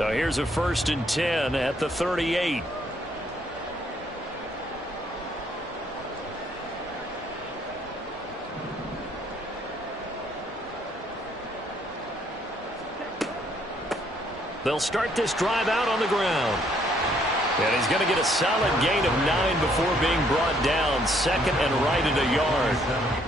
So here's a 1st and 10 at the 38. They'll start this drive out on the ground. And he's going to get a solid gain of 9 before being brought down. 2nd and right at a yard.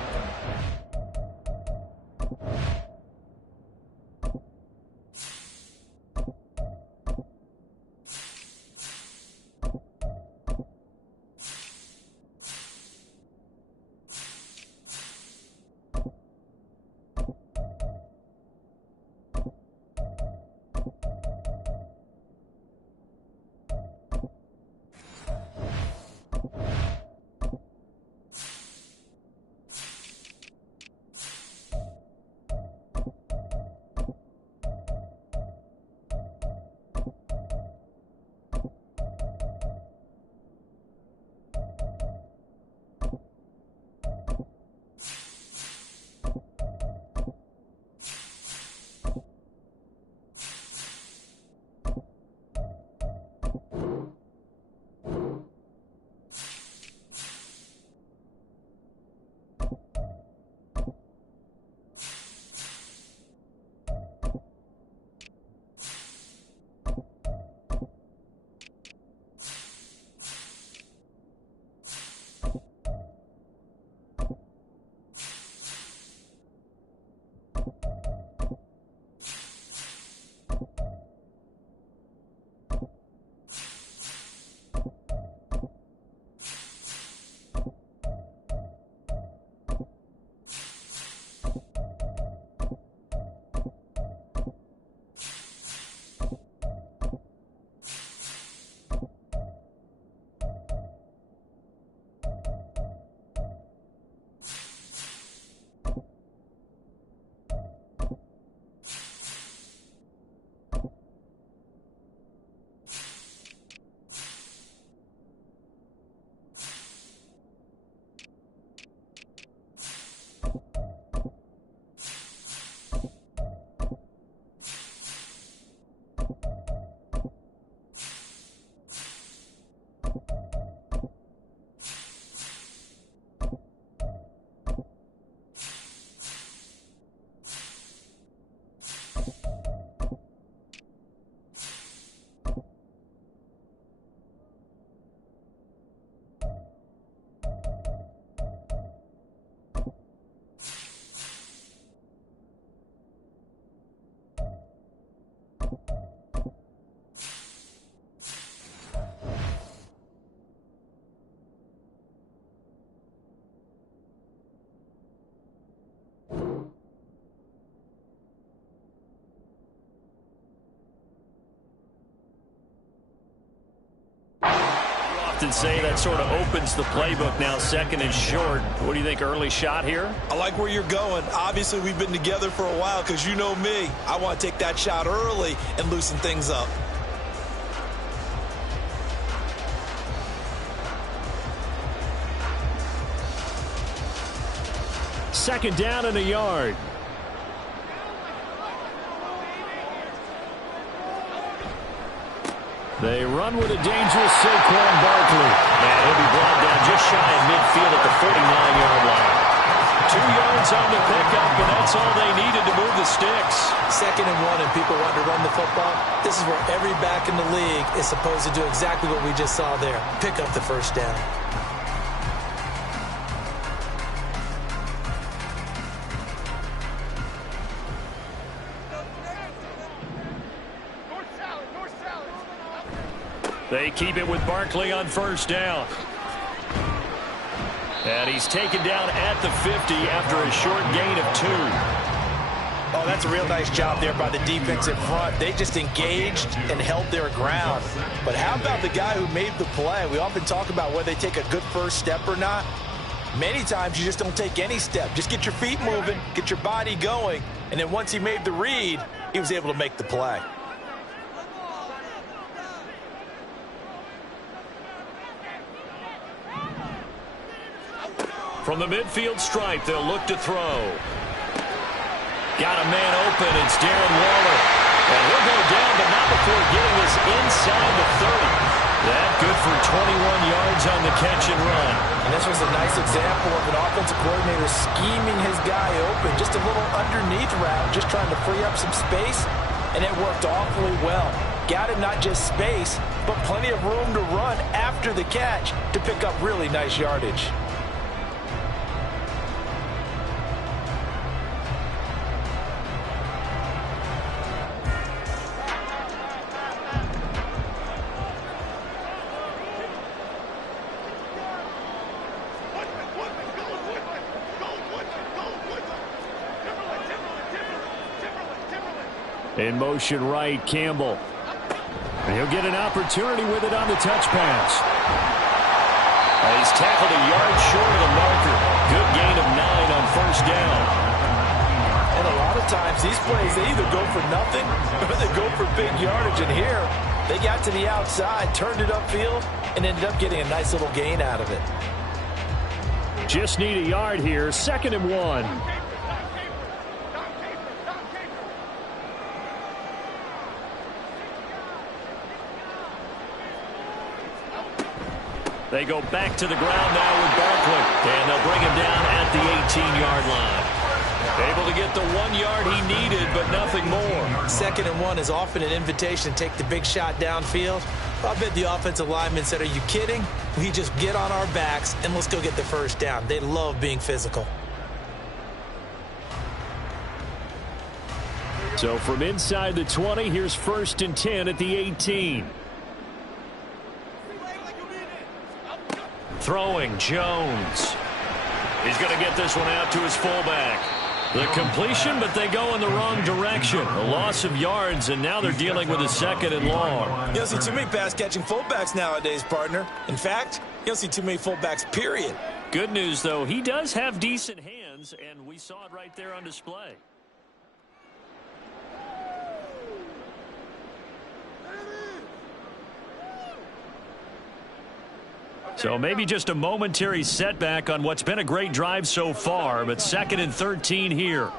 And say that sort of opens the playbook now. 2nd and short. What do you think, early shot here? I like where you're going. Obviously, we've been together for a while because you know me. I want to take that shot early and loosen things up. Second down and a yard. They run with a dangerous Saquon Barkley. And he'll be brought down just shy of midfield at the 49-yard line. 2 yards on the pickup, and that's all they needed to move the sticks. 2nd and 1, and people want to run the football. This is where every back in the league is supposed to do exactly what we just saw there. Pick up the 1st down. They keep it with Barkley on 1st down. And he's taken down at the 50 after a short gain of 2. Oh, that's a real nice job there by the defensive front. They just engaged and held their ground. But how about the guy who made the play? We often talk about whether they take a good first step or not. Many times you just don't take any step. Just get your feet moving, get your body going, and then once he made the read, he was able to make the play. From the midfield stripe, they'll look to throw. Got a man open. It's Darren Waller. And he'll go down, but not before getting this inside the 30. That good for 21 yards on the catch and run. And this was a nice example of an offensive coordinator scheming his guy open. Just a little underneath route, just trying to free up some space, and it worked awfully well. Got him not just space, but plenty of room to run after the catch to pick up really nice yardage. In motion right, Campbell. And he'll get an opportunity with it on the touch pass. He's tackled a yard short of the marker. Good gain of 9 on first down. And a lot of times these plays, they either go for nothing or they go for big yardage. And here, they got to the outside, turned it upfield, and ended up getting a nice little gain out of it. Just need a yard here. 2nd and 1. They go back to the ground now with Barkley. And they'll bring him down at the 18-yard line. Able to get the 1 yard he needed, but nothing more. 2nd and 1 is often an invitation to take the big shot downfield. I bet the offensive lineman said, are you kidding? We just get on our backs and let's go get the first down. They love being physical. So from inside the 20, here's 1st and 10 at the 18. Throwing, Jones. He's going to get this one out to his fullback. The completion, but they go in the wrong direction. A loss of yards, and now they're dealing with a 2nd and long. You don't see too many pass-catching fullbacks nowadays, partner. In fact, you don't see too many fullbacks, period. Good news, though, he does have decent hands, and we saw it right there on display. So maybe just a momentary setback on what's been a great drive so far, but 2nd and 13 here.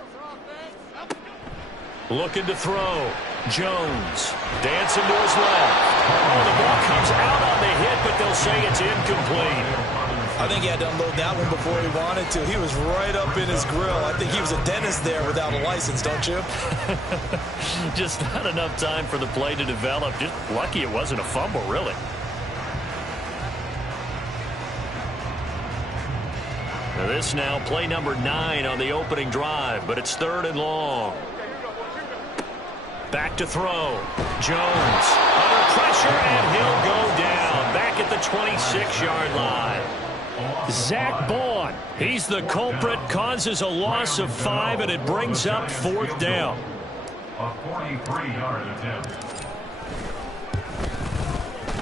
Looking to throw. Jones dancing to his left. Oh, the ball comes out on the hit, but they'll say it's incomplete. I think he had to unload that one before he wanted to. He was right up in his grill. I think he was a dentist there without a license, don't you? Just not enough time for the play to develop. Just lucky it wasn't a fumble, really. Now this now play number 9 on the opening drive, but it's 3rd and long. Back to throw. Jones under pressure, and he'll go down back at the 26-yard line. Zach Bowen, he's the culprit, causes a loss of 5, and it brings up 4th down. A 43-yard attempt.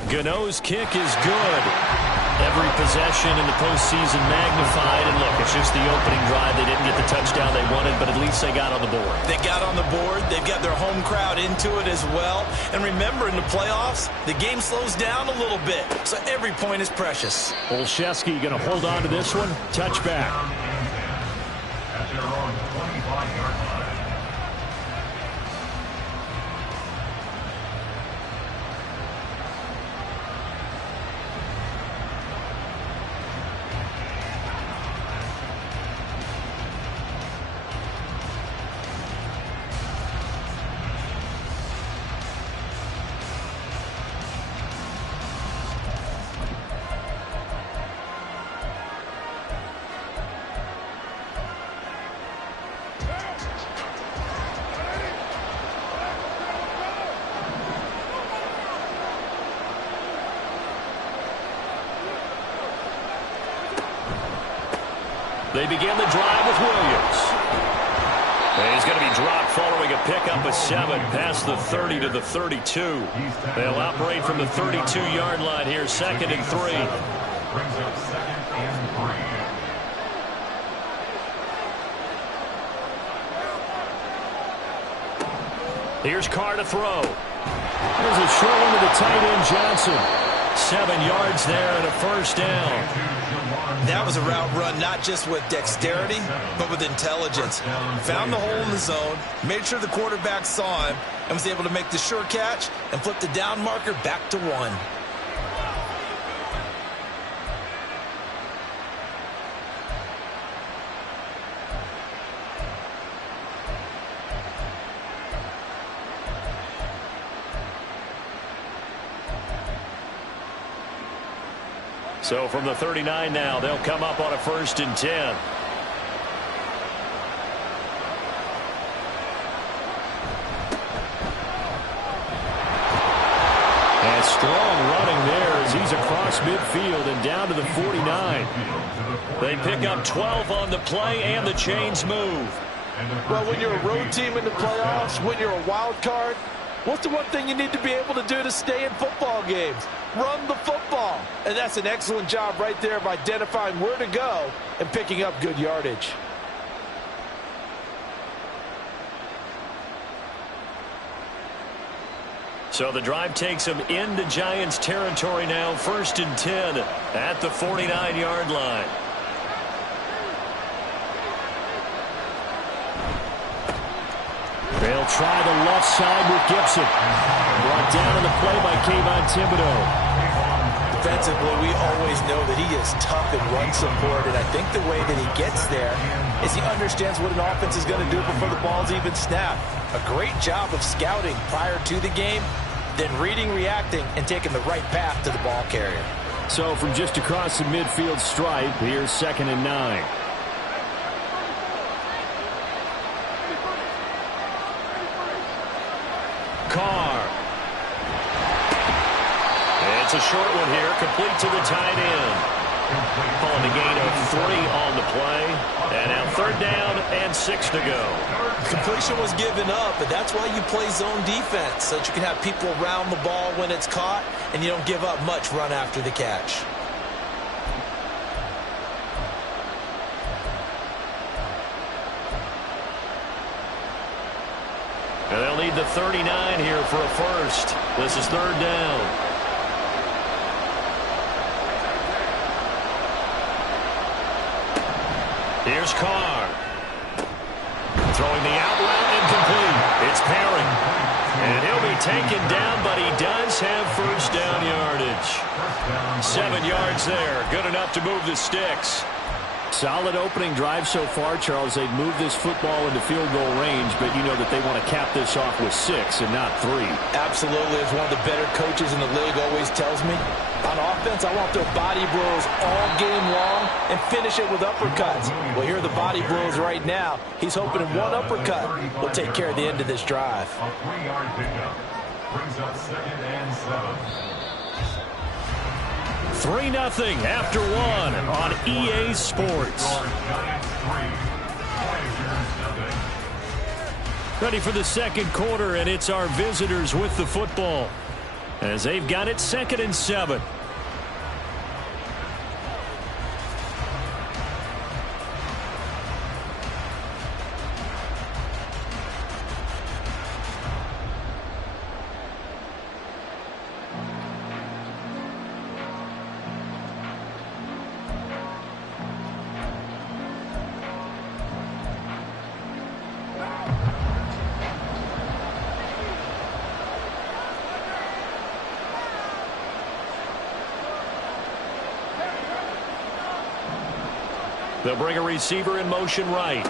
Gano's kick is good. Every possession in the postseason magnified. And look, it's just the opening drive. They didn't get the touchdown they wanted, but at least they got on the board. They got on the board. They've got their home crowd into it as well. And remember, in the playoffs, the game slows down a little bit. So every point is precious. Olszewski going to hold on to this one. Touchback. At their own 25-yard line. They begin the drive with Williams. And he's going to be dropped following a pickup of 7 past the 30 to the 32. They'll operate from the 32-yard line here, 2nd and 3. Brings up 2nd and 3. Here's Carr to throw. There's a short one to the tight end, Johnson. 7 yards there and a first down. That was a route run not just with dexterity, but with intelligence. Found the hole in the zone, made sure the quarterback saw him, and was able to make the sure catch and flip the down marker back to 1. So from the 39 now, they'll come up on a 1st and 10. And strong running there as he's across midfield and down to the 49. They pick up 12 on the play, and the chains move. Well, when you're a road team in the playoffs, when you're a wild card, what's the one thing you need to be able to do to stay in football games? Run the football. And that's an excellent job right there of identifying where to go and picking up good yardage. So the drive takes them into Giants territory now, 1st and 10 at the 49-yard line. They'll try the left side with Gibson. Brought down on the play by Kayvon Thibodeau. Defensively, we always know that he is tough in run support, and I think the way that he gets there is he understands what an offense is going to do before the ball's even snapped. A great job of scouting prior to the game, then reading, reacting, and taking the right path to the ball carrier. So from just across the midfield stripe, here's 2nd and 9. Carr. It's a short one here, complete to the tight end. Calling a gain of 3 on the play. And now 3rd down and 6 to go. Completion was given up, but that's why you play zone defense, so that you can have people around the ball when it's caught, and you don't give up much run after the catch. And they'll need the 39 here for a first. This is 3rd down. Here's Carr. Throwing the out route incomplete. It's Perry. And he'll be taken down, but he does have 1st down yardage. 7 yards there. Good enough to move the sticks. Solid opening drive so far, Charles. They've moved this football into field goal range, but you know that they want to cap this off with 6 and not 3. Absolutely. As one of the better coaches in the league always tells me, on offense, I want their body blows all game long and finish it with uppercuts. Well, here are the body blows right now. He's hoping one uppercut will take care of the end of this drive. A 3-yard pickup brings up 2nd and 7. 3-0 after 1 on EA Sports. Ready for the 2nd quarter, and it's our visitors with the football as they've got it 2nd and 7. They'll bring a receiver in motion right.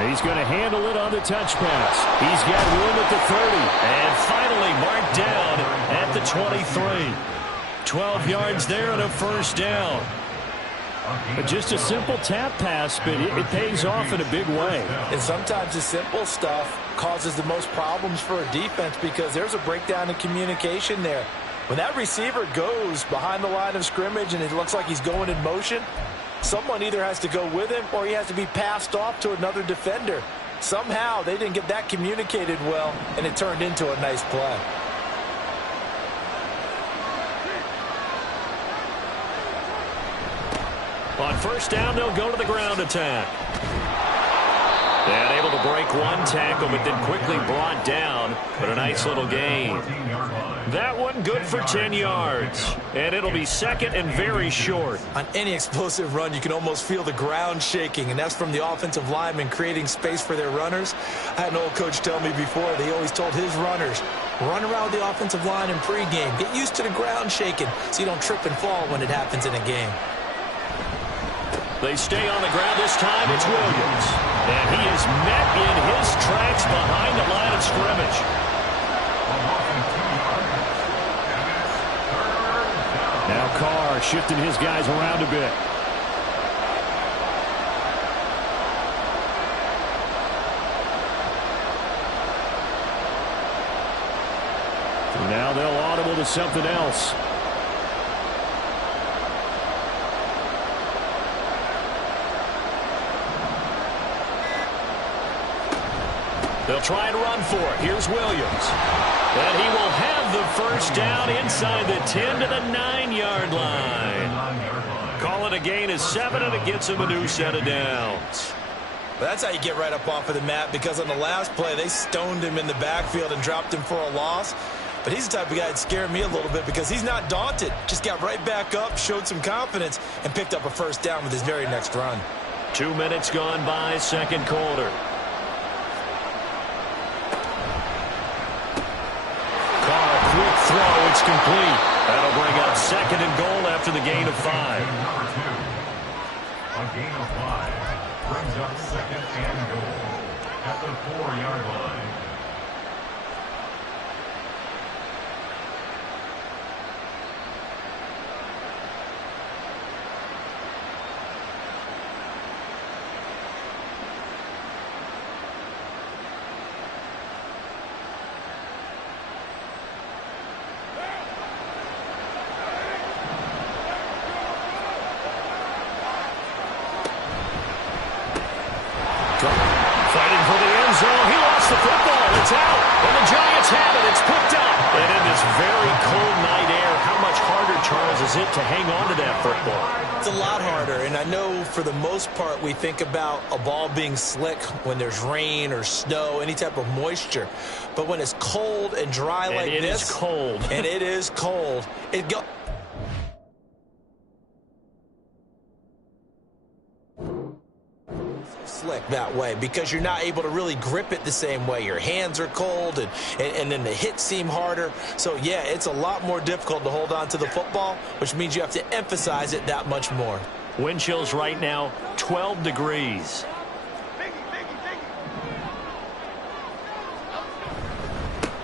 He's going to handle it on the touch pass. He's got room at the 30. And finally marked down at the 23. 12 yards there and a 1st down. But just a simple tap pass, but it pays off in a big way. And sometimes the simple stuff causes the most problems for a defense because there's a breakdown in communication there. When that receiver goes behind the line of scrimmage and it looks like he's going in motion, someone either has to go with him or he has to be passed off to another defender. Somehow they didn't get that communicated well, and it turned into a nice play. On 1st down, they'll go to the ground attack. And able to break one tackle, but then quickly brought down. But a nice little gain. That one good for 10 yards. And it'll be second and very short. On any explosive run, you can almost feel the ground shaking, and that's from the offensive linemen creating space for their runners. I had an old coach tell me before, they always told his runners, run around the offensive line in pregame. Get used to the ground shaking so you don't trip and fall when it happens in a game. They stay on the ground this time. It's Williams. And he is met in his tracks behind the line of scrimmage. Now Carr shifting his guys around a bit. So now they'll audible to something else. They'll try and run for it. Here's Williams. And he will have the first down inside the 10 to the 9-yard line. Call it a gain of 7, and it gets him a new set of downs. That's how you get right up off of the mat, because on the last play, they stoned him in the backfield and dropped him for a loss. But he's the type of guy that scared me a little bit because he's not daunted. Just got right back up, showed some confidence, and picked up a first down with his very next run. 2 minutes gone by, second quarter. Quick throw, it's complete. That'll bring up second and goal after the gain of 5. Number 2. A gain of 5 brings up second and goal at the 4-yard line. Fighting for the end zone. He lost the football. It's out. And the Giants have it. It's picked up. And in this very cold night air, how much harder, Charles, is it to hang on to that football? It's a lot harder, and I know for the most part we think about a ball being slick when there's rain or snow, any type of moisture. But when it's cold and dry like this. And it is cold. And it is cold. It go. Slick that way because you're not able to really grip it the same way. Your hands are cold and then the hits seem harder. So yeah, it's a lot more difficult to hold on to the football, which means you have to emphasize it that much more. Wind chills right now 12 degrees.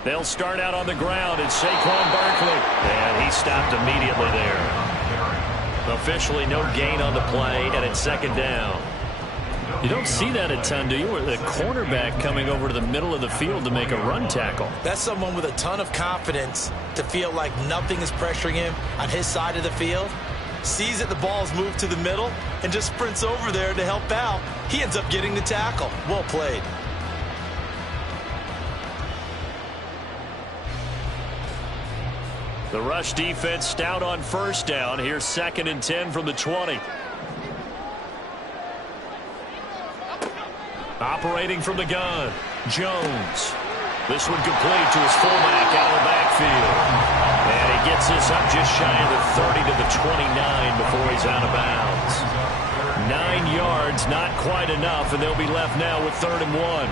They'll start out on the ground. It's Saquon Barkley, and he stopped immediately there. Officially no gain on the play, and it's second down. You don't see that a ton, do you? Where the cornerback coming over to the middle of the field to make a run tackle. That's someone with a ton of confidence to feel like nothing is pressuring him on his side of the field. Sees that the ball's moved to the middle and just sprints over there to help out. He ends up getting the tackle. Well played. The rush defense stout on first down. Here's second and 10 from the 20. Operating from the gun, Jones. This one complete to his fullback out of the backfield. And he gets this up just shy of the 30 to the 29 before he's out of bounds. 9 yards, not quite enough, and they'll be left now with 3rd and 1.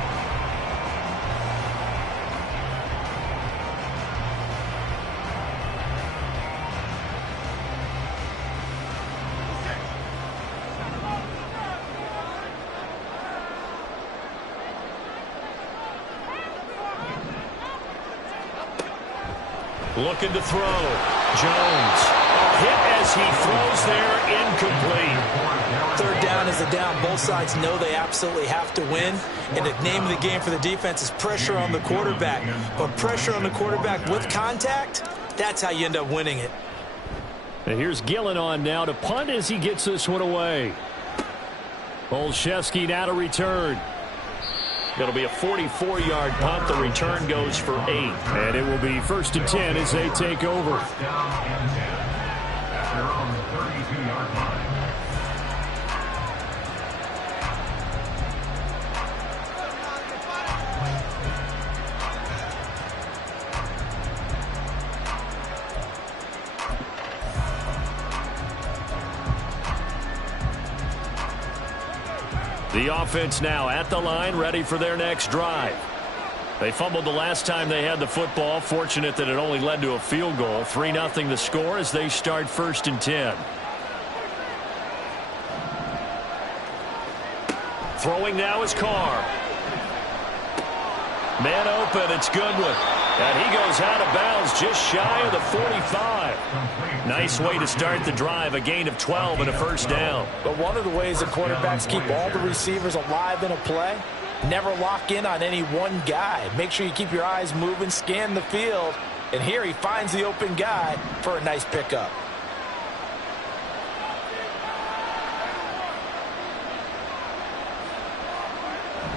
Looking to throw. Jones. A hit as he throws there, incomplete. 3rd down is a down. Both sides know they absolutely have to win. And the name of the game for the defense is pressure on the quarterback. But pressure on the quarterback with contact, that's how you end up winning it. And here's Gillen on now to punt as he gets this one away. Olszewski now to return. It'll be a 44-yard punt. The return goes for 8. And it will be 1st and 10 as they take over. First down and 10 at their own 32-yard line. The offense now at the line, ready for their next drive. They fumbled the last time they had the football. Fortunate that it only led to a field goal. 3-0 the score as they start 1st and 10. Throwing now is Carr. Man open, it's Goodwin. And he goes out of bounds just shy of the 45. Nice way to start the drive, a gain of 12 and a first down. But one of the ways that quarterbacks keep all the receivers alive in a play, never lock in on any one guy. Make sure you keep your eyes moving, scan the field. And here he finds the open guy for a nice pickup.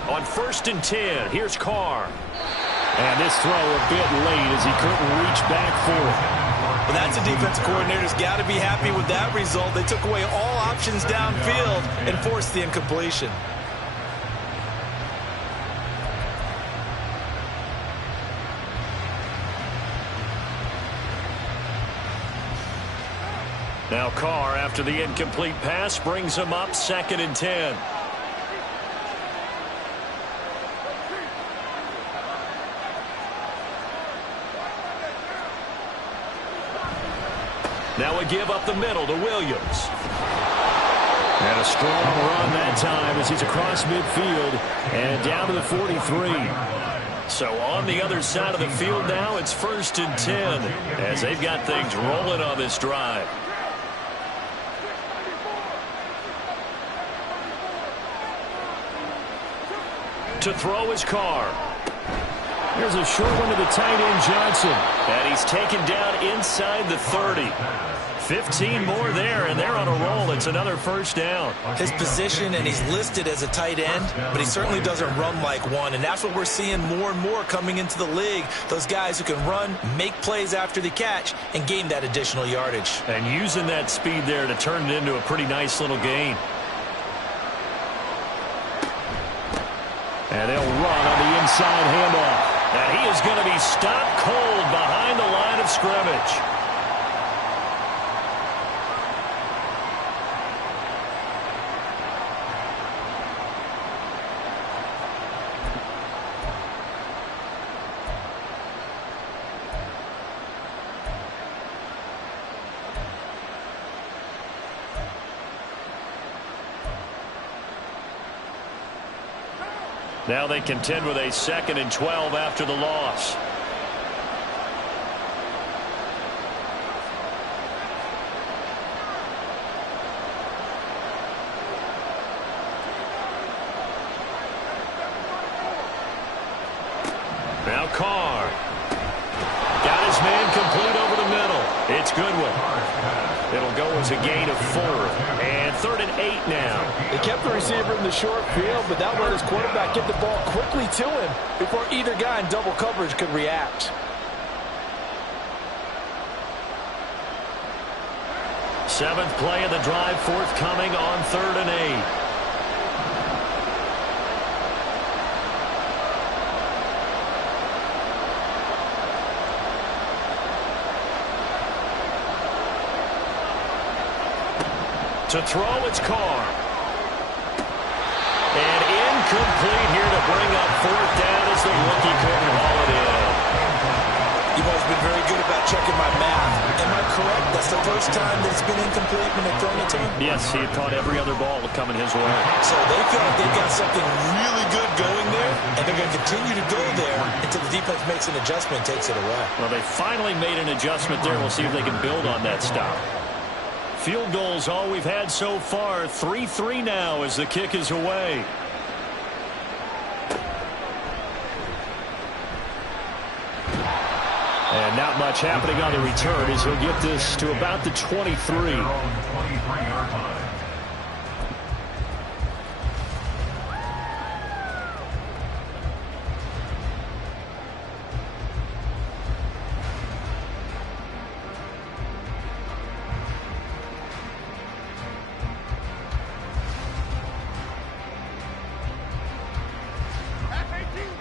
On 1st and 10, here's Carr. And this throw a bit late as he couldn't reach back for it. Well, that's a defensive coordinator's got to be happy with that result. They took away all options downfield and forced the incompletion. Now Carr, after the incomplete pass, brings him up 2nd and 10. Now a give up the middle to Williams. And a strong run that time as he's across midfield and down to the 43. So on the other side of the field now, it's 1st and 10 as they've got things rolling on this drive. To throw his Carr. Here's a short one to the tight end, Johnson. And he's taken down inside the 30. 15 more there, and they're on a roll. It's another first down. His position, and he's listed as a tight end, but he certainly doesn't run like one, and that's what we're seeing more and more coming into the league. Those guys who can run, make plays after the catch, and gain that additional yardage. And using that speed there to turn it into a pretty nice little gain. And they'll run on the inside handoff. And he is going to be stopped cold behind the line of scrimmage. Now they contend with a 2nd and 12 after the loss. Now Carr. Got his man complete over the middle. It's Goodwin. It'll go as a gain of 4. And 3rd and 8 now. They kept the receiver in the short field, but that let his quarterback get the ball quickly to him before either guy in double coverage could react. Seventh play of the drive forthcoming on 3rd and 8. To throw, it's Carr. And incomplete here to bring up 4th down as the rookie couldn't haul it in. You've always been very good about checking my math. Am I correct? That's the first time that it's been incomplete when they've thrown it to him? Yes, he had caught every other ball coming his way. So they feel like they've got something really good going there, and they're going to continue to go there until the defense makes an adjustment and takes it away. Well, they finally made an adjustment there. We'll see if they can build on that stop. Field goals all we've had so far. 3-3 now as the kick is away. And not much happening on the return as he'll get this to about the 23.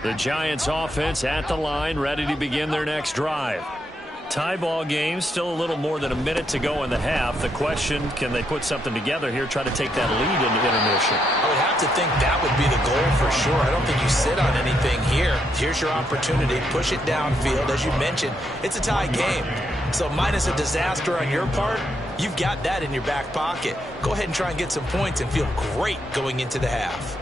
The Giants offense at the line, ready to begin their next drive. Tie ball game, still a little more than a minute to go in the half. The question, can they put something together here, try to take that lead into intermission? I would have to think that would be the goal for sure. I don't think you sit on anything here. Here's your opportunity. Push it downfield. As you mentioned, it's a tie game. So minus a disaster on your part, you've got that in your back pocket. Go ahead and try and get some points and feel great going into the half.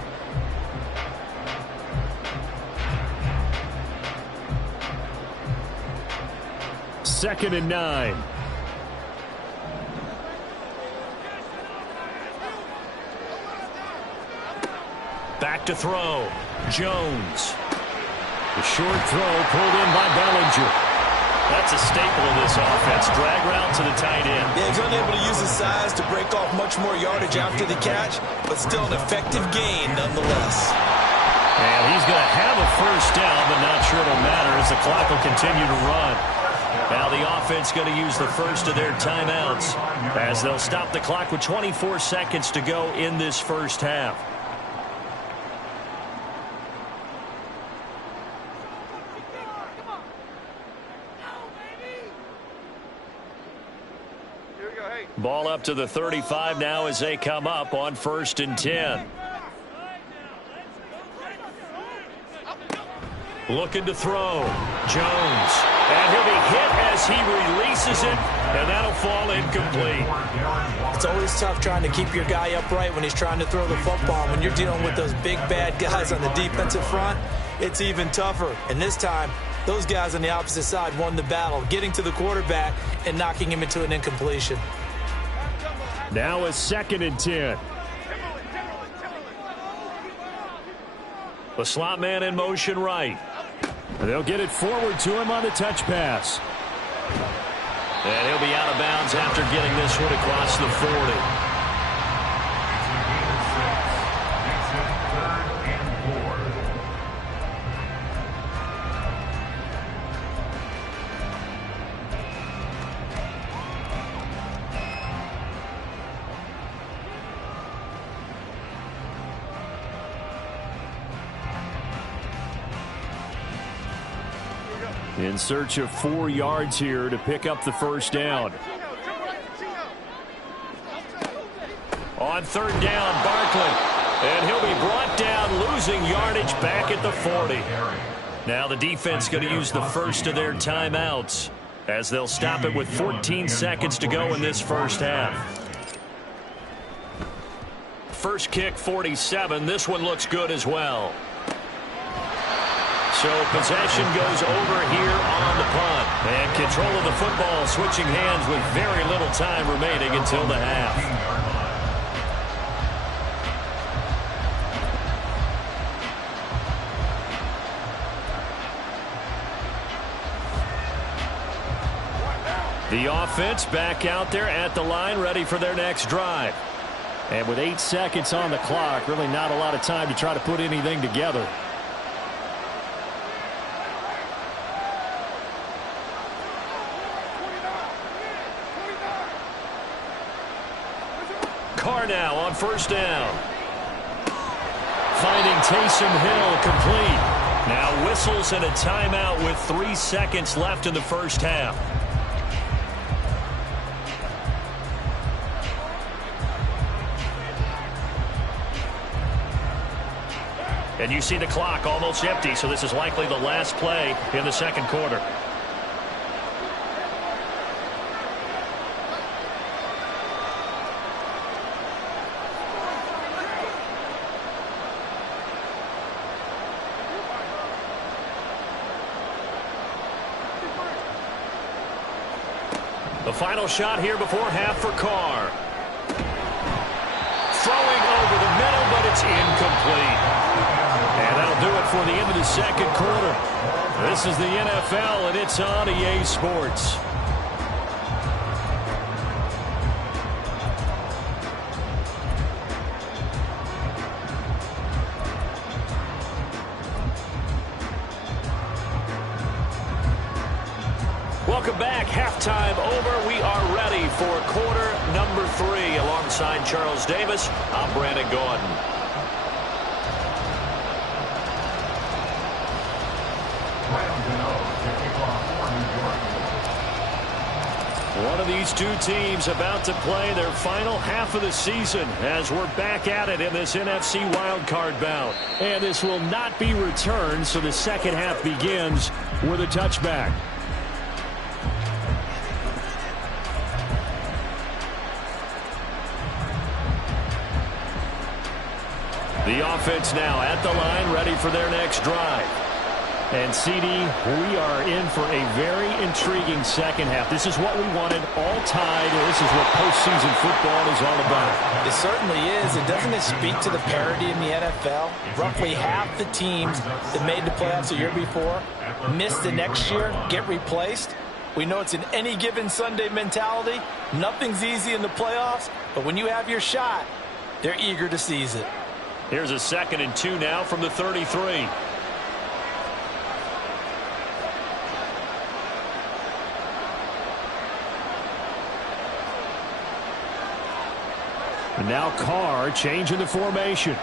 Second and 9. Back to throw. Jones. The short throw pulled in by Bellinger. That's a staple of this offense. Drag route to the tight end. Yeah, he's unable to use his size to break off much more yardage after the catch, but still an effective gain nonetheless. And he's going to have a first down, but not sure it'll matter as the clock will continue to run. Now the offense going to use the first of their timeouts as they'll stop the clock with 24 seconds to go in this first half. Ball up to the 35 now as they come up on 1st and 10. Looking to throw. Jones. And he'll be hit as he releases it, and that'll fall incomplete. It's always tough trying to keep your guy upright when he's trying to throw the football. When you're dealing with those big, bad guys on the defensive front, it's even tougher. And this time, those guys on the opposite side won the battle, getting to the quarterback and knocking him into an incompletion. Now a 2nd and 10. The slot man in motion right. They'll get it forward to him on the touch pass. And he'll be out of bounds after getting this one across the 40. In search of 4 yards here to pick up the first down. On 3rd down, Barkley. And he'll be brought down, losing yardage back at the 40. Now the defense going to use the first of their timeouts as they'll stop it with 14 seconds to go in this first half. First kick, 47. This one looks good as well. So possession goes over here on the punt. And control of the football switching hands with very little time remaining until the half. The offense back out there at the line, ready for their next drive. And with 8 seconds on the clock, really not a lot of time to try to put anything together. Carr now on 1st down. Finding Taysom Hill complete. Now whistles and a timeout with 3 seconds left in the first half. And you see the clock almost empty, so this is likely the last play in the second quarter. The final shot here before half for Carr. Throwing over the middle, but it's incomplete. And that'll do it for the end of the second quarter. This is the NFL, and it's on EA Sports. Welcome back. Halftime over. We are ready for quarter number 3. Alongside Charles Davis, I'm Brandon Gordon. One of these two teams about to play their final half of the season as we're back at it in this NFC wildcard bout. And this will not be returned, so the second half begins with a touchback. The offense now at the line, ready for their next drive. And, CD, we are in for a very intriguing second half. This is what we wanted, all tied. This is what postseason football is all about. It certainly is. And doesn't it speak to the parity in the NFL? Roughly half the teams that made the playoffs the year before miss the next year, get replaced. We know it's an any given Sunday mentality. Nothing's easy in the playoffs, but when you have your shot, they're eager to seize it. Here's a 2nd and 2 now from the 33. And now Carr changing the formation.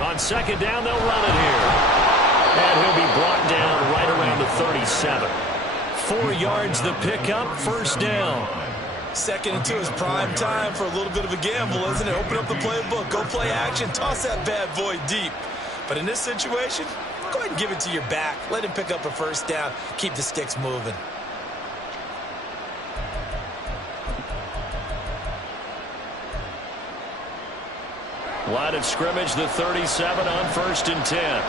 On 2nd down, they'll run it here. And he'll be brought down right around the 37. 4 yards the pickup, 1st down. 2nd and 2 is prime time for a little bit of a gamble, isn't it? Open up the playbook, go play action, toss that bad boy deep. But in this situation, go ahead and give it to your back. Let him pick up a 1st down, keep the sticks moving. Line of scrimmage, the 37 on 1st and 10.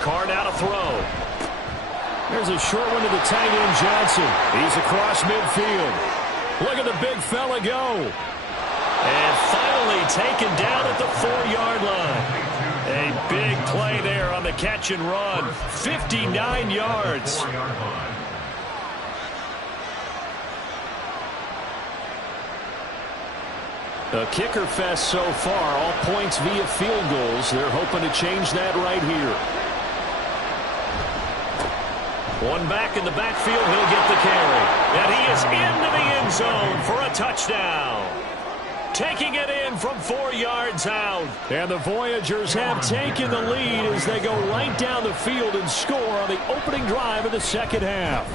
Carr now to throw. There's a short one to the tight end, Johnson. He's across midfield. Look at the big fella go. And finally taken down at the 4-yard line. A big play there on the catch and run. 59 yards. A kicker fest so far. All points via field goals. They're hoping to change that right here. One back in the backfield. He'll get the carry. And he is into the end zone for a touchdown. Taking it in from 4 yards out. And the Voyagers have taken the lead as they go right down the field and score on the opening drive of the second half.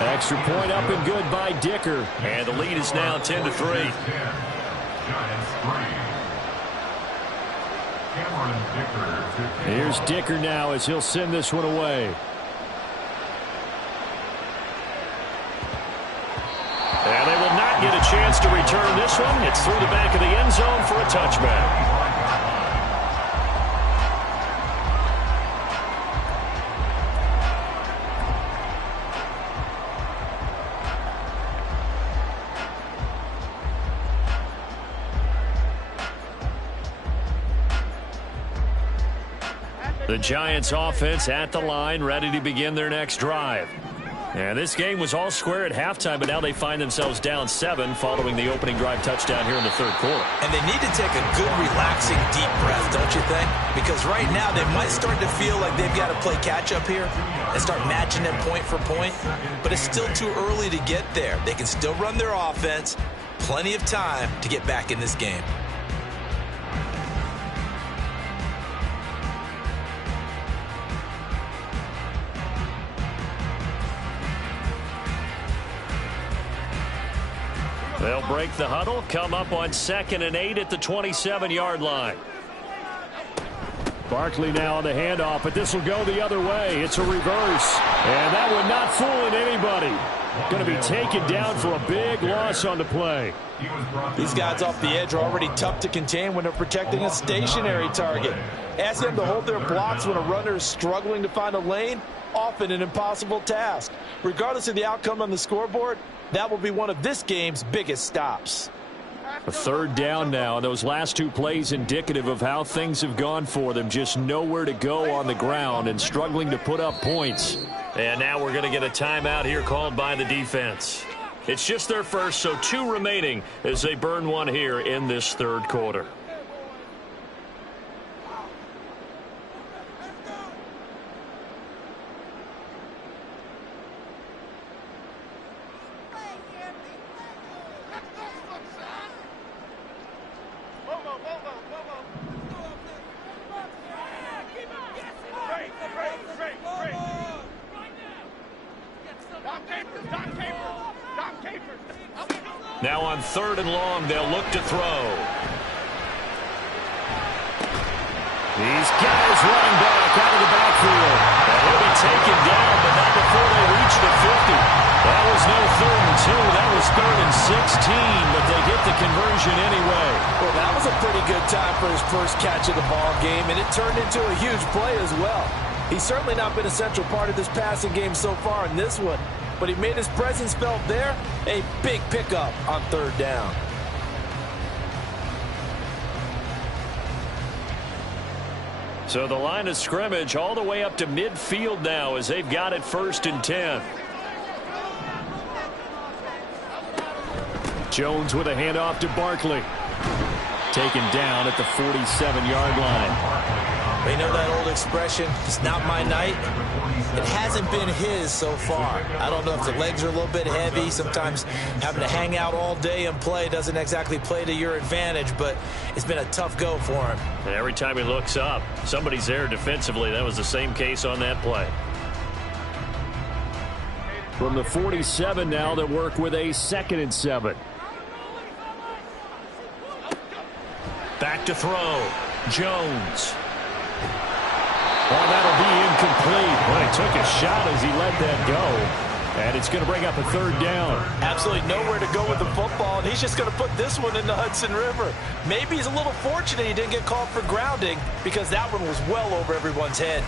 Extra point up and good by Dicker. And the lead is now 10-3. Here's Dicker now as he'll send this one away. And they will not get a chance to return this one. It's through the back of the end zone for a touchback. The Giants offense at the line, ready to begin their next drive. And this game was all square at halftime, but now they find themselves down 7 following the opening drive touchdown here in the 3rd quarter. And they need to take a good, relaxing, deep breath, don't you think? Because right now they might start to feel like they've got to play catch-up here and start matching them point for point. But it's still too early to get there. They can still run their offense. Plenty of time to get back in this game. They'll break the huddle, come up on 2nd and 8 at the 27-yard line. Barkley now on the handoff, but this will go the other way. It's a reverse, and that one not fooling anybody. Going to be taken down for a big loss on the play. These guys off the edge are already tough to contain when they're protecting a stationary target. Ask them to hold their blocks when a runner is struggling to find a lane, often an impossible task. Regardless of the outcome on the scoreboard, that will be one of this game's biggest stops. A 3rd down now. Those last 2 plays indicative of how things have gone for them. Just nowhere to go on the ground and struggling to put up points. And now we're going to get a timeout here called by the defense. It's just their first, so 2 remaining as they burn one here in this 3rd quarter. Now on 3rd and long, they'll look to throw. He's got his running back out of the backfield. And he'll be taken down, but not before they reach the 50. That was no 3rd and 2. That was 3rd and 16, but they get the conversion anyway. Well, that was a pretty good time for his first catch of the ball game, and it turned into a huge play as well. He's certainly not been a central part of this passing game so far in this one, but he made his presence felt there. A big pickup on 3rd down. So the line of scrimmage all the way up to midfield now as they've got it 1st and 10. Jones with a handoff to Barkley. Taken down at the 47-yard line. You know that old expression, it's not my night? It hasn't been his so far. I don't know if the legs are a little bit heavy. Sometimes having to hang out all day and play doesn't exactly play to your advantage, but it's been a tough go for him. And every time he looks up, somebody's there defensively. That was the same case on that play. From the 47 now, they'll work with a 2nd and 7. Back to throw. Jones. Well, that'll be incomplete. Well, he took a shot as he let that go. And it's going to bring up a 3rd down. Absolutely nowhere to go with the football, and he's just going to put this one in the Hudson River. Maybe he's a little fortunate he didn't get called for grounding because that one was well over everyone's head.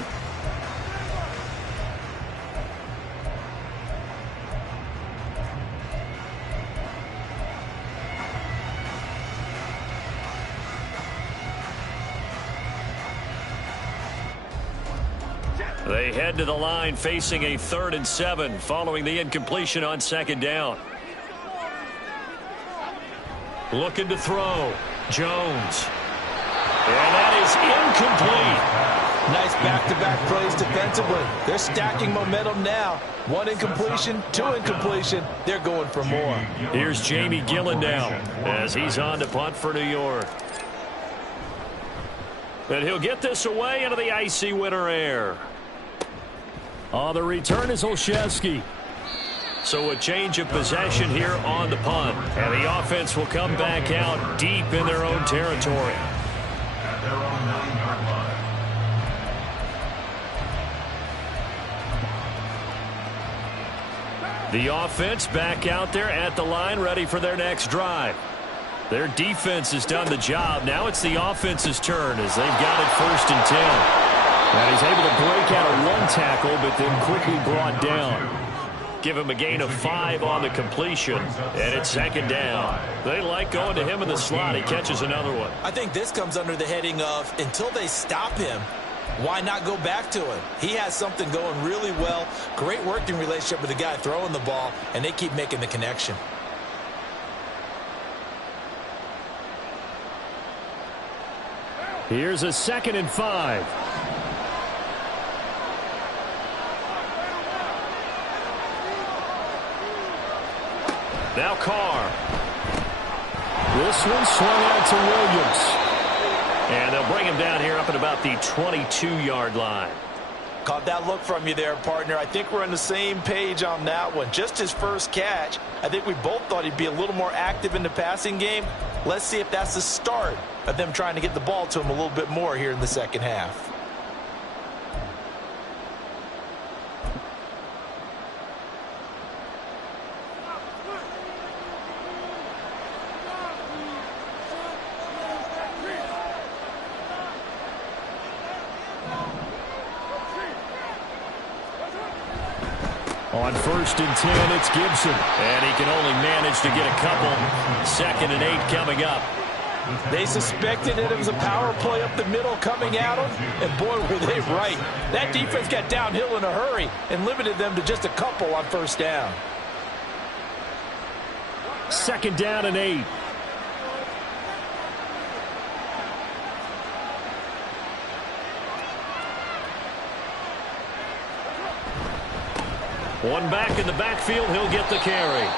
They head to the line facing a 3rd and 7 following the incompletion on 2nd down. Looking to throw. Jones. And that is incomplete. Nice back-to-back plays defensively. They're stacking momentum now. 1 incompletion, 2 incompletion. They're going for more. Here's Jamie Gillen now as he's on to punt for New York. And he'll get this away into the icy winter air. The return is Olszewski. So a change of possession here on the punt. And the offense will come back out deep in their own territory. At their own 9-yard line. The offense back out there at the line, ready for their next drive. Their defense has done the job. Now it's the offense's turn as they've got it 1st and 10. And he's able to break out of 1 tackle, but then quickly brought down. Give him a gain of 5 on the completion, and it's 2nd down. They like going to him in the slot. He catches another one. I think this comes under the heading of until they stop him, why not go back to him? He has something going really well. Great working relationship with the guy throwing the ball, and they keep making the connection. Here's a 2nd and 5. Now Carr. This one swung out to Williams. And they'll bring him down here up at about the 22-yard line. Caught that look from you there, partner. I think we're on the same page on that one. Just his first catch. I think we both thought he'd be a little more active in the passing game. Let's see if that's the start of them trying to get the ball to him a little bit more here in the 2nd half. On 1st and 10, it's Gibson. And he can only manage to get a couple. 2nd and 8 coming up. They suspected it was a power play up the middle coming at them, and boy, were they right. That defense got downhill in a hurry and limited them to just a couple on 1st down. 2nd down and 8. One back in the backfield, he'll get the carry.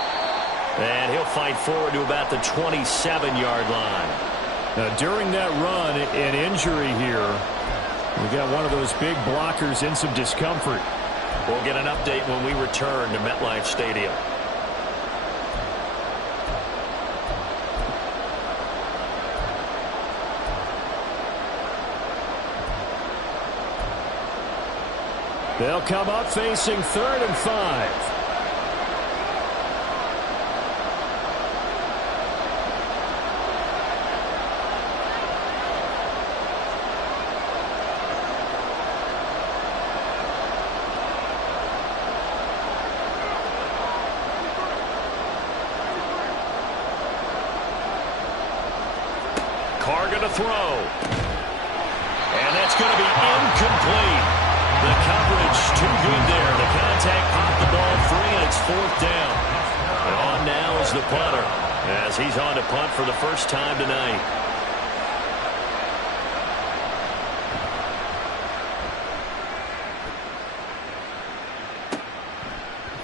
And he'll fight forward to about the 27-yard line. Now, during that run, an injury here. We got one of those big blockers in some discomfort. We'll get an update when we return to MetLife Stadium. They'll come up facing 3rd and 5. Carr going to throw. And that's going to be incomplete. The coverage too good there. The contact popped the ball free, and it's 4th down. And on now is the punter, as he's on to punt for the first time tonight.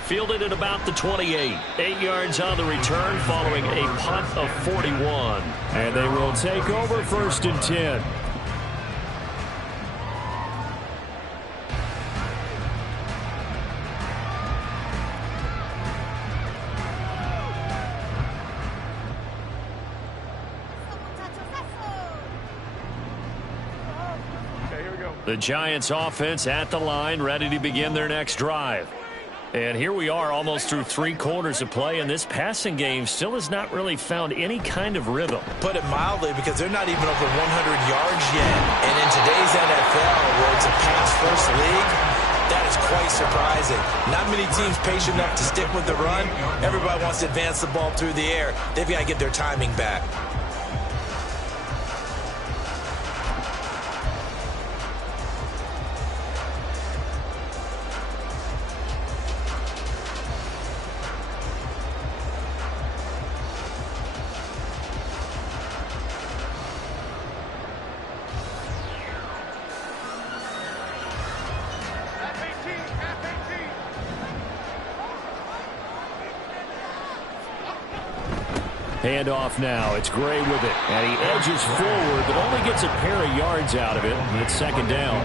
Fielded at about the 28. 8 yards on the return following a punt of 41. And they will take over 1st and 10. The Giants offense at the line, ready to begin their next drive. And here we are almost through 3 quarters of play, and this passing game still has not really found any kind of rhythm. Put it mildly, because they're not even over 100 yards yet. And in today's NFL, where it's a pass-first league, that is quite surprising. Not many teams patient enough to stick with the run. Everybody wants to advance the ball through the air. They've got to get their timing back. Handoff now. It's Gray with it. And he edges forward, but only gets a pair of yards out of it. And it's 2nd down.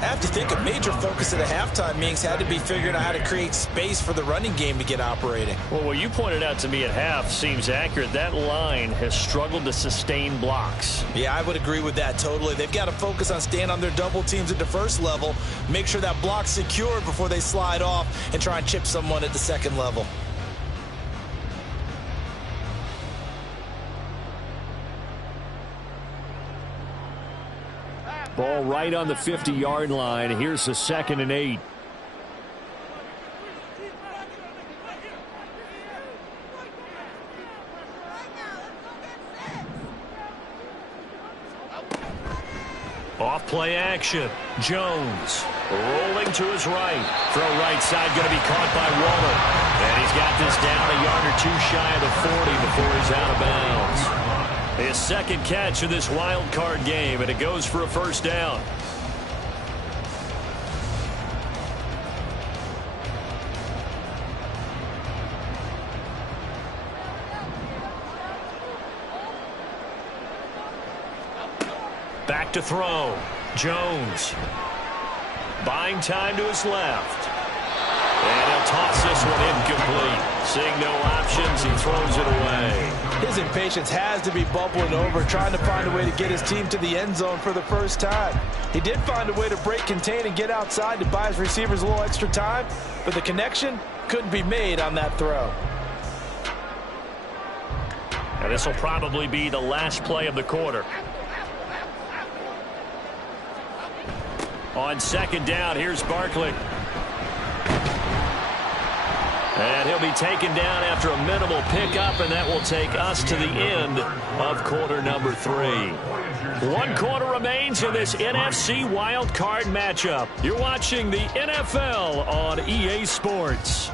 I have to think a major focus at a halftime meetings had to be figuring out how to create space for the running game to get operating. Well, what you pointed out to me at half seems accurate. That line has struggled to sustain blocks. Yeah, I would agree with that totally. They've got to focus on staying on their double teams at the first level, make sure that block's secure before they slide off and try and chip someone at the second level. Ball right on the 50-yard line. Here's the 2nd and 8. Off play action. Jones rolling to his right. Throw right side going to be caught by Waller. And he's got this down a yard or 2 shy of the 40 before he's out of bounds. His 2nd catch of this wild card game, and it goes for a 1st down. Back to throw. Jones. Buying time to his left. And he'll toss this one incomplete. Seeing no options, he throws it away. His impatience has to be bubbling over, trying to find a way to get his team to the end zone for the first time. He did find a way to break contain and get outside to buy his receivers a little extra time, but the connection couldn't be made on that throw. And this will probably be the last play of the quarter. On 2nd down, here's Barkley. And he'll be taken down after a minimal pickup, and that will take us to the end of quarter number 3. 1 quarter remains in this NFC wild card matchup. You're watching the NFL on EA Sports.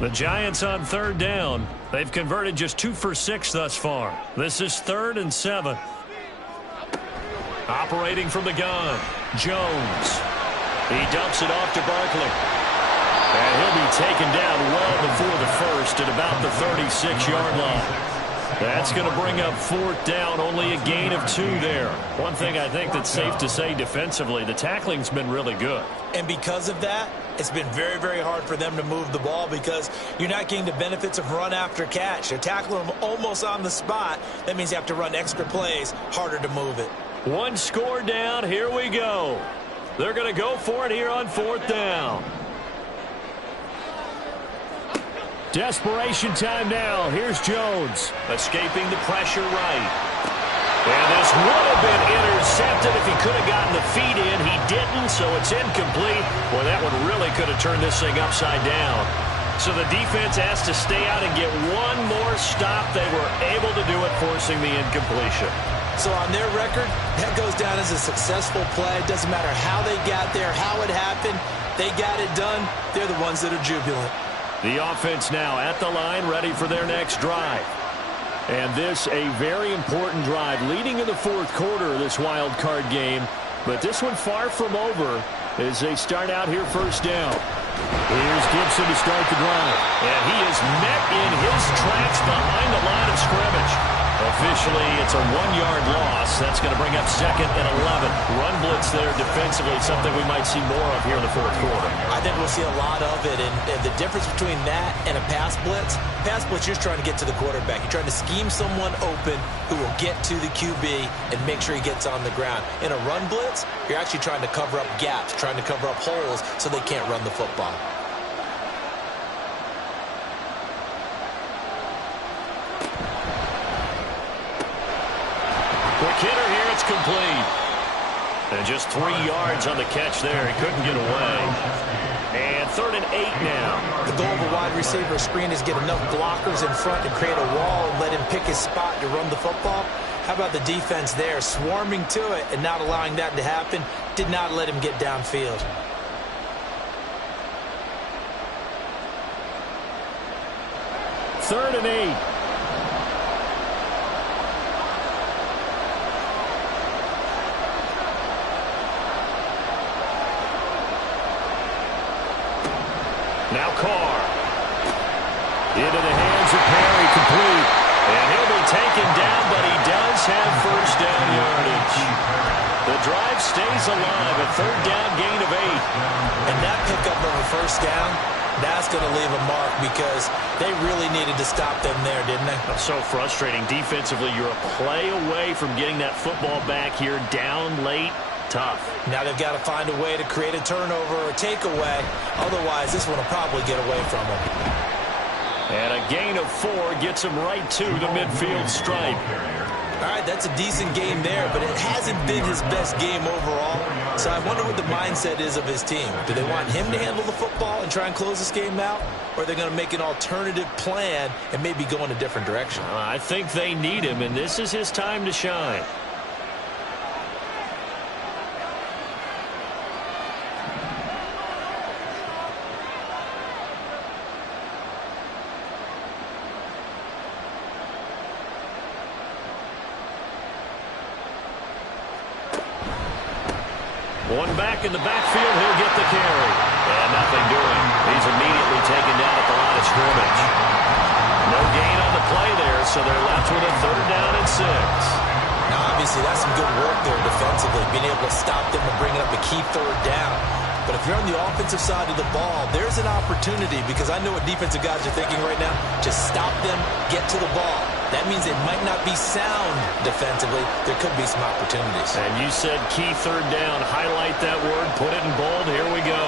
The Giants on third down. They've converted just 2 for 6 thus far. This is 3rd and 7. Operating from the gun, Jones. He dumps it off to Barkley. And he'll be taken down well before the first at about the 36-yard line. That's going to bring up 4th down, only a gain of 2 there. One thing I think that's safe to say defensively, the tackling's been really good. And because of that, it's been very, very hard for them to move the ball because you're not getting the benefits of run after catch. They're tackling them almost on the spot. That means you have to run extra plays, harder to move it. 1 score down, here we go. They're going to go for it here on 4th down. Desperation time now. Here's Jones. Escaping the pressure right. And this would have been intercepted if he could have gotten the feet in. He didn't, so it's incomplete. Well, that one really could have turned this thing upside down. So the defense has to stay out and get one more stop. They were able to do it, forcing the incompletion. So on their record, that goes down as a successful play. It doesn't matter how they got there, how it happened. They got it done. They're the ones that are jubilant. The offense now at the line, ready for their next drive. And this a very important drive leading in the 4th quarter of this wild card game. But this one far from over as they start out here 1st down. Here's Gibson to start the drive. And he is met in his tracks behind the line of scrimmage. Officially, it's a 1-yard loss. That's going to bring up 2nd and 11. Run blitz there defensively, something we might see more of here in the 4th quarter. I think we'll see a lot of it. And the difference between that and a pass blitz, you're trying to get to the quarterback. You're trying to scheme someone open who will get to the QB and make sure he gets on the ground. In a run blitz, you're actually trying to cover up gaps, trying to cover up holes so they can't run the football. Quick hitter here, it's complete. And just 3 yards on the catch there. He couldn't get away. And 3rd and 8 now. The goal of a wide receiver screen is get enough blockers in front to create a wall and let him pick his spot to run the football. How about the defense there, swarming to it and not allowing that to happen? Did not let him get downfield. Third and 8. Now Carr. Into the hands of Perry, complete. And he'll be taken down, but he does have 1st down yardage. The drive stays alive, a 3rd down gain of 8. And that pickup of a 1st down, that's going to leave a mark because they really needed to stop them there, didn't they? That's so frustrating. Defensively, you're a play away from getting that football back here, down late. Tough. Now they've got to find a way to create a turnover or a takeaway. Otherwise, this one will probably get away from them. And a gain of 4 gets him right to the midfield stripe. All right, that's a decent game there, but it hasn't been his best game overall. So I wonder what the mindset is of his team. Do they want him to handle the football and try and close this game out? Or are they going to make an alternative plan and maybe go in a different direction? I think they need him, and this is his time to shine. One back in the backfield, he'll get the carry. And nothing doing. He's immediately taken down at the line of scrimmage. No gain on the play there, so they're left with a 3rd down and 6. Now, obviously, that's some good work there defensively, being able to stop them and bringing up a key 3rd down. But if you're on the offensive side of the ball, there's an opportunity because I know what defensive guys are thinking right now. Just stop them, get to the ball. That means it might not be sound defensively. There could be some opportunities. And you said key 3rd down. Highlight that word. Put it in bold. Here we go.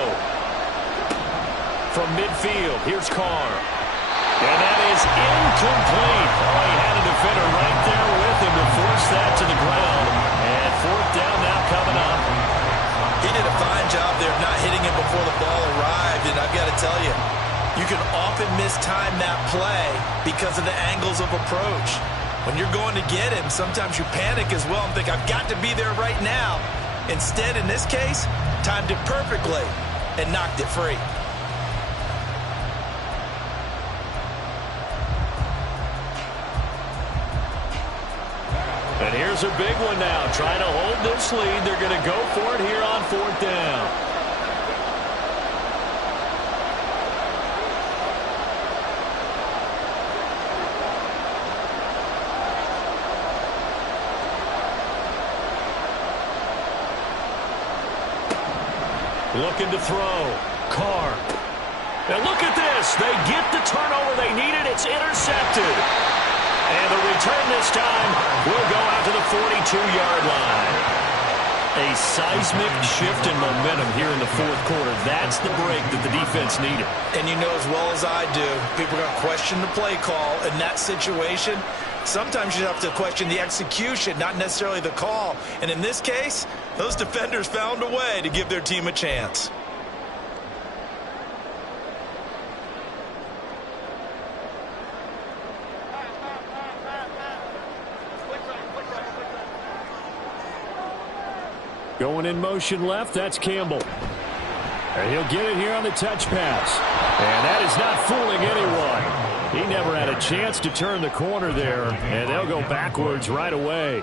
From midfield, here's Carr. And that is incomplete. Oh, he had a defender right there with him to force that to the ground. And 4th down now coming up. He did a fine job there of not hitting him before the ball arrived. And I've got to tell you, you can often mistime that play because of the angles of approach. When you're going to get him, sometimes you panic as well and think, I've got to be there right now. Instead, in this case, timed it perfectly and knocked it free. Here's a big one now. Trying to hold this lead. They're going to go for it here on 4th down. Looking to throw. Carr. And look at this. They get the turnover they needed. It's intercepted. And the return this time will go out to the 42-yard line. A seismic shift in momentum here in the 4th quarter. That's the break that the defense needed. And you know as well as I do, people are going to question the play call in that situation. Sometimes you have to question the execution, not necessarily the call. And in this case, those defenders found a way to give their team a chance. Going in motion left, that's Campbell. And he'll get it here on the touch pass. And that is not fooling anyone. He never had a chance to turn the corner there, and they'll go backwards right away.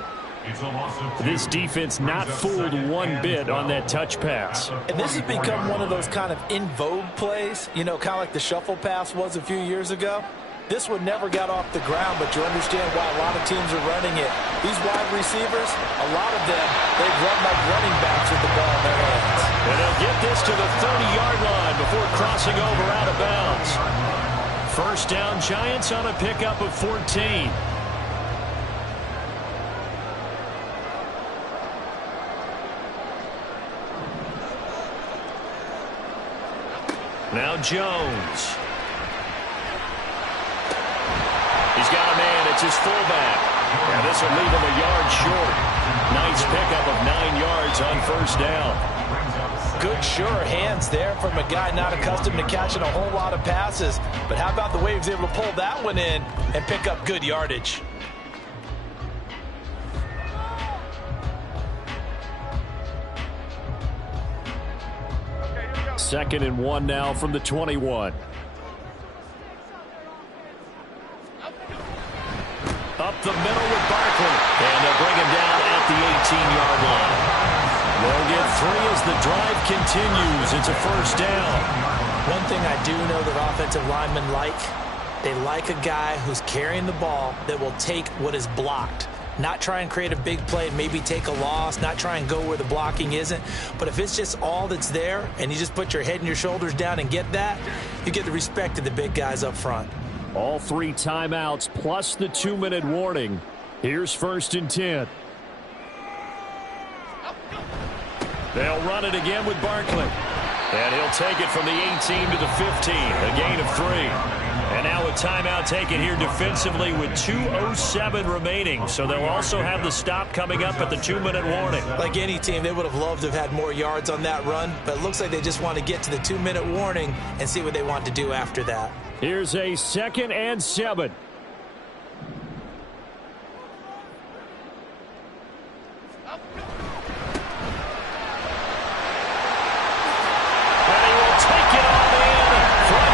This defense not fooled one bit on that touch pass. And this has become one of those kind of in vogue plays, you know, kind of like the shuffle pass was a few years ago. This one never got off the ground, but you understand why a lot of teams are running it. These wide receivers, a lot of them, they've run like running backs with the ball in their hands. And they'll get this to the 30-yard line before crossing over out of bounds. First down, Giants on a pickup of 14. Now Jones. He's got a man. It's his fullback. And this will leave him a yard short. Nice pickup of 9 yards on first down. Good, sure hands there from a guy not accustomed to catching a whole lot of passes. But how about the way he was able to pull that one in and pick up good yardage? Second and 1 now from the 21. Up the middle with Barkley. And they'll bring him down at the 18-yard line. They'll get 3 as the drive continues. It's a first down. One thing I do know that offensive linemen like, they like a guy who's carrying the ball that will take what is blocked. Not try and create a big play, maybe take a loss, not try and go where the blocking isn't. But if it's just all that's there and you just put your head and your shoulders down and get that, you get the respect of the big guys up front. All 3 timeouts plus the 2-minute warning. Here's 1st and 10. They'll run it again with Barkley. And he'll take it from the 18 to the 15. A gain of 3. And now a timeout taken here defensively with 2:07 remaining. So they'll also have the stop coming up at the 2-minute warning. Like any team, they would have loved to have had more yards on that run. But it looks like they just want to get to the 2-minute warning and see what they want to do after that. Here's a 2nd and 7.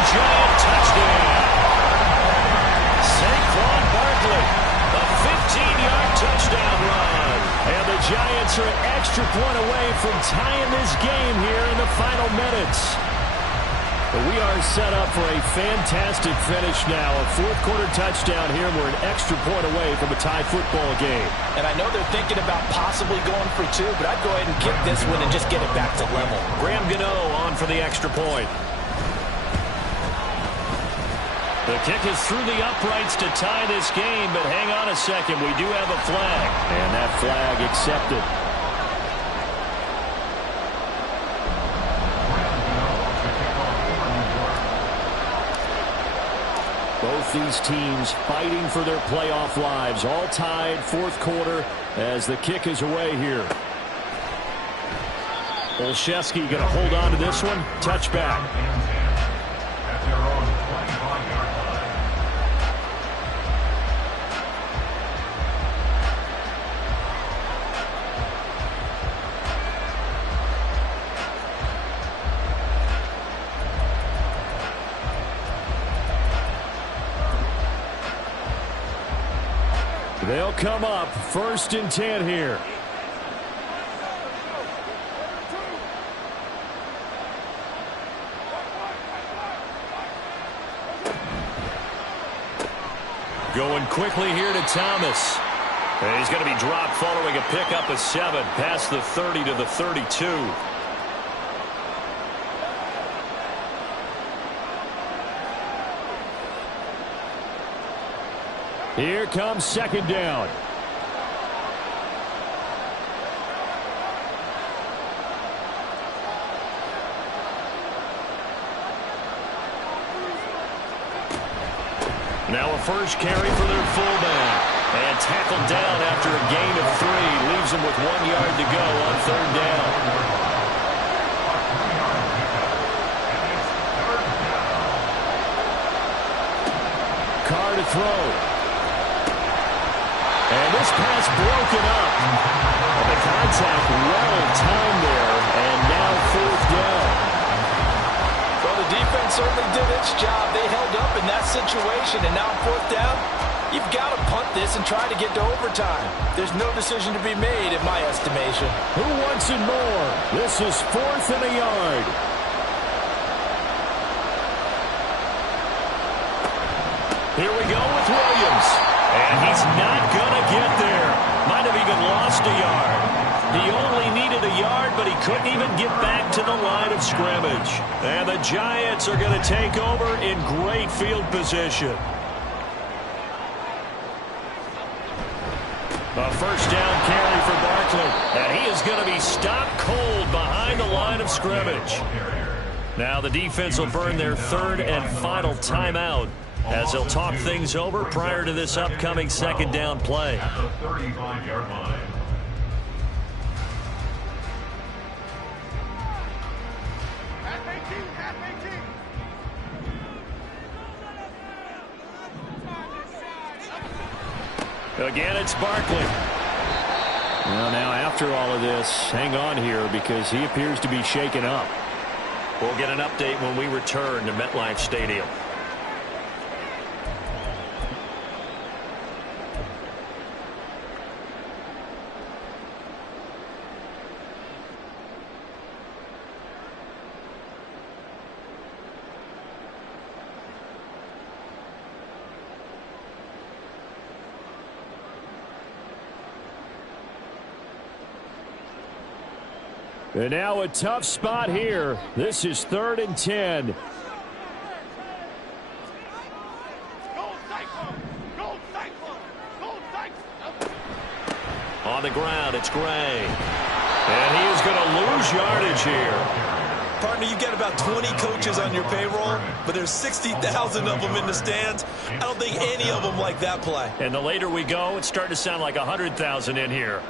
Giant touchdown. Saquon Barkley, a 15-yard touchdown run. And the Giants are an extra point away from tying this game here in the final minutes. But we are set up for a fantastic finish now. A 4th quarter touchdown here. We're an extra point away from a tie football game. And I know they're thinking about possibly going for 2, but I'd go ahead and kick this one and just get it back to level. Graham Gano on for the extra point. The kick is through the uprights to tie this game, but hang on a second. We do have a flag. And that flag accepted. Both these teams fighting for their playoff lives. All tied 4th quarter as the kick is away here. Olszewski going to hold on to this one. Touchback. They'll come up 1st and 10 here. Going quickly here to Thomas. And he's going to be dropped following a pickup of 7 past the 30 to the 32. Here comes 2nd down. Now a first carry for their fullback. And tackled down after a gain of 3. Leaves him with 1 yard to go on 3rd down. Carr to throw. And this pass broken up. And the contact well timed there. And now 4th down. Well, the defense certainly did its job. They held up in that situation. And now 4th down. You've got to punt this and try to get to overtime. There's no decision to be made in my estimation. Who wants it more? This is 4th and a yard. Here we go with Williams. And he's not going to get there. Might have even lost a yard. He only needed a yard, but he couldn't even get back to the line of scrimmage. And the Giants are going to take over in great field position. A 1st down carry for Barkley. And he is going to be stopped cold behind the line of scrimmage. Now the defense will burn their 3rd and final timeout as they'll talk things over prior to this upcoming 2nd down play. At the 35-yard line. Again, it's Barkley. Well, now after all of this, hang on here because he appears to be shaken up. We'll get an update when we return to MetLife Stadium. And now a tough spot here. This is 3rd and 10. On the ground, it's Gray. And he is going to lose yardage here. Partner, you've got about 20 coaches on your payroll, but there's 60,000 of them in the stands. I don't think any of them like that play. And the later we go, it's starting to sound like 100,000 in here.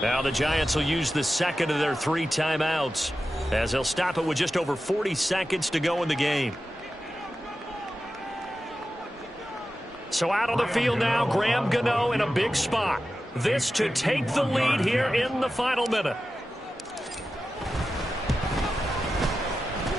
Now the Giants will use the 2nd of their 3 timeouts as they'll stop it with just over 40 seconds to go in the game. So out on the field now, Graham Gano in a big spot. This to take the lead here in the final minute.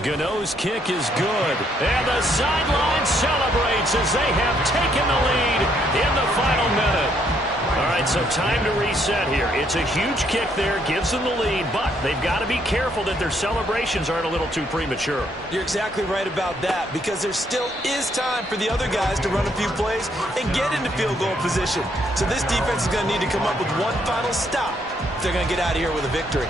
Gano's kick is good. And the sideline celebrates as they have taken the lead in the final minute. All right, so time to reset here. It's a huge kick there, gives them the lead, but they've got to be careful that their celebrations aren't a little too premature. You're exactly right about that because there still is time for the other guys to run a few plays and get into field goal position. So this defense is going to need to come up with one final stop if they're going to get out of here with a victory.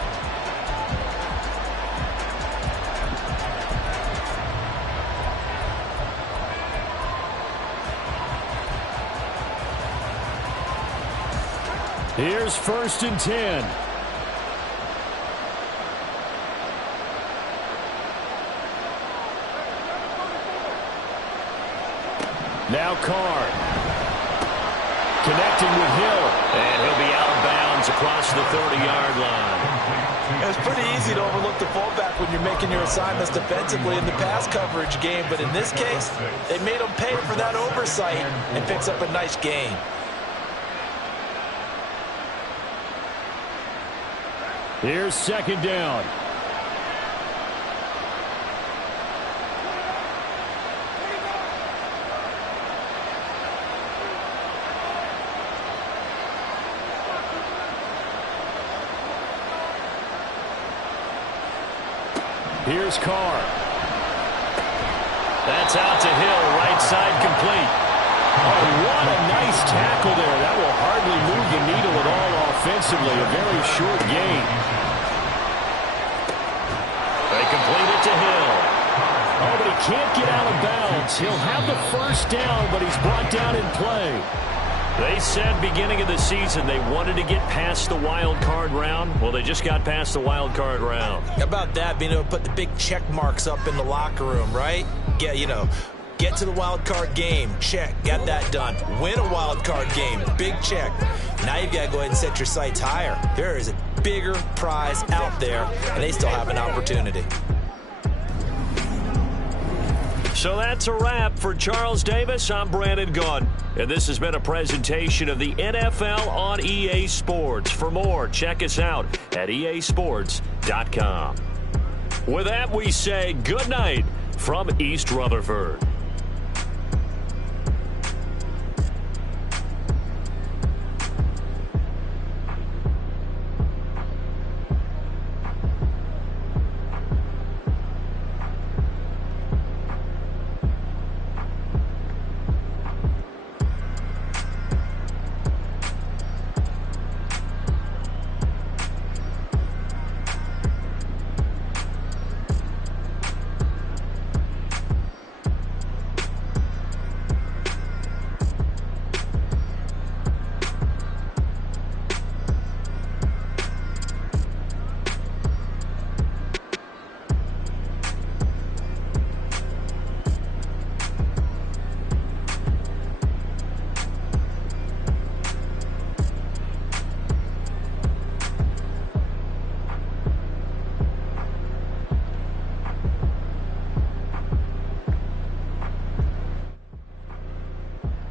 Here's 1st and 10. Now Carr. connecting with Hill. And he'll be out of bounds across the 30-yard line. It's pretty easy to overlook the fullback when you're making your assignments defensively in the pass coverage game, but in this case, they made him pay for that oversight and picks up a nice gain. Here's second down. Here's Carr. That's out to Hill, right side complete. Oh, what a nice tackle there. That will hardly move the needle at all offensively. A very short gain. They complete it to Hill. Oh, but he can't get out of bounds. He'll have the first down, but he's brought down in play. They said beginning of the season they wanted to get past the wild card round. Well, they just got past the wild card round. How about that, being able to put the big check marks up in the locker room, right? Get to the wild card game, check, got that done. Win a wild card game, big check. Now you've got to go ahead and set your sights higher. There is a bigger prize out there, and they still have an opportunity. So that's a wrap for Charles Davis. I'm Brandon Gunn, and this has been a presentation of the NFL on EA Sports. For more, check us out at easports.com. With that, we say good night from East Rutherford.